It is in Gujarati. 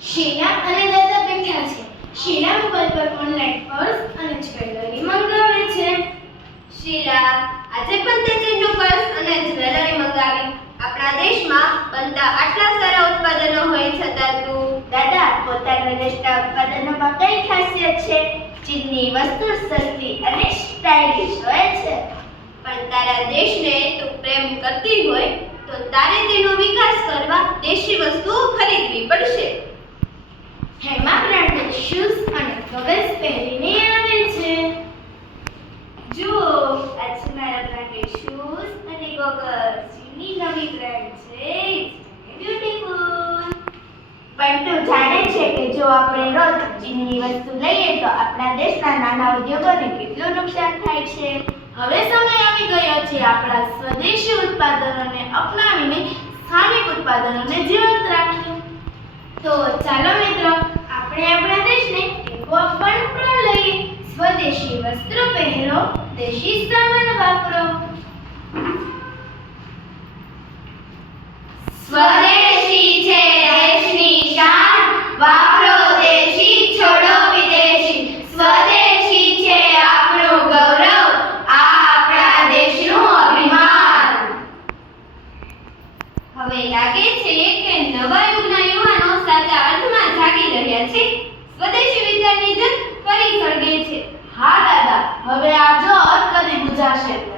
શીલા અને દાદા બેઠા છે. શીલા મોબાઈલ પર ઓનલાઈન પર્સ અને જ્વેલરી મંગાવે છે. શીલા, આજે પણ તે તેનું પર્સ અને જ્વેલરી મંગાવી. આપણા દેશમાં બનતા આટલા સારા ઉત્પાદનો હોય છતાં તું દાદા, પોતાના દેશના ઉત્પાદનોમાં કઈ ખાસિયત છે? ચીનની વસ્તુ સસ્તી અને સ્ટાઇલિશ હોય છે. પણ તારા દેશને તું પ્રેમ કરતી હોય તો તારે તેનો વિકાસ કરવા દેશી વસ્તુઓ ખરીદવી પડશે. હેમા બ્રાન્ડેડ શૂઝ અને ગોગલ્સ પહેરીને આવે છે. જુઓ, આ છે મારા બ્રાન્ડેડ શૂઝ અને ગોગલ્સ. ચીનની નવી બ્રાન્ડ છે, બ્યુટીફુલ. પણ તું જાણે છે કે જો આપણે રોજ ચીનની વસ્તુ લઈએ તો આપણા દેશના નાના ઉદ્યોગોને કેટલું નુકસાન થાય છે? હવે સમય આવી ગયો છે આપણા સ્વદેશી ઉત્પાદનોને અપનાવીને સ્થાનિક ઉત્પાદનોને જીવંત રાખીએ. તો ચાલો મિત્રો, આપણે આપણા દેશને ટેકો આપવાનો પ્રણ લઈએ. સ્વદેશી વસ્ત્રો પહેરો, દેશી સામાન વાપરો. સ્વદેશી છે દેશની શાન, વાપરો દેશી, છોડો વિદેશી. સ્વદેશી છે આપણું ગૌરવ, આ આપણા દેશનું અભિમાન. હવે લાગે છે કે નવા યુગના યુવાનો સાચા અર્થમાં જાગી રહ્યા છે. સ્વદેશી વિચારની જંગ ફરી સળગે છે. હા દાદા, હવે આ જો અર્થ કદી બુઝાશે.